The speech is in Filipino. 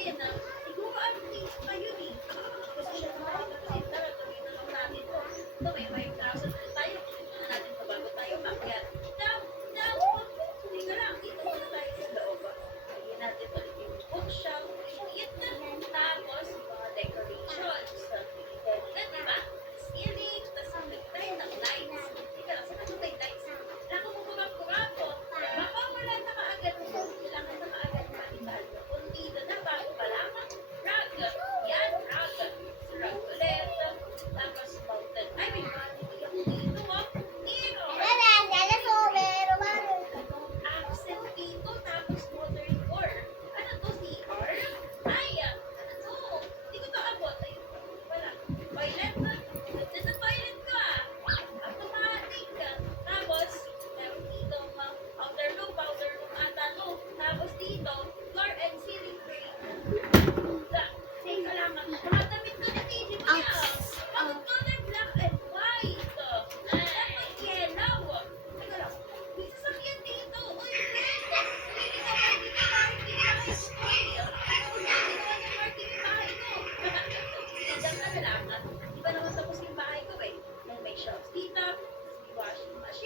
akin na siguro artist pa yun eh. Kasi siya naman kasi tara tuloy na lang natin to. Ito may 5,000 ulit tayo. Ito na natin to bago tayo akyat. Teka lang, dito muna tayo sa loob. Lagyan natin ulit yung bookshelf. Liit na. Tapos mga decorations. Ganda, di ba? Ceiling, tapos tayo ng lights. Teka lang, saan tayo lights? Lako mo kurap-kurapo. Baka wala na kaagad mo. Kailangan na kaagad maliban. Kung dito na, bago pa lang, rug. Yan, rug. Rug ulit. Tapos mountain. Ay, may mga nilagyan ko dito, oh. Mirror. Absent dito, tapos motor door. Ano to, CR? Ay, ano to? Hindi ko to abot. Ay, wala. Toilet. Nandiyan sa toilet ko, ah. Automatic. Tapos, meron dito, outer room, powder room ata to. Tapos dito, floor and ceiling frame. Teka lang, mga damit ko na titi mo niya. Bakit color black and white? Dapat yellow. Teka lang, may sasakyan dito. Uy, Fred! Hindi ka parking bahay ko. Uy, hindi naman yung parking bahay ko. Diyan ka na lang. Di ba naman tapos yung bahay ko eh. May shelves dito, may washing machine.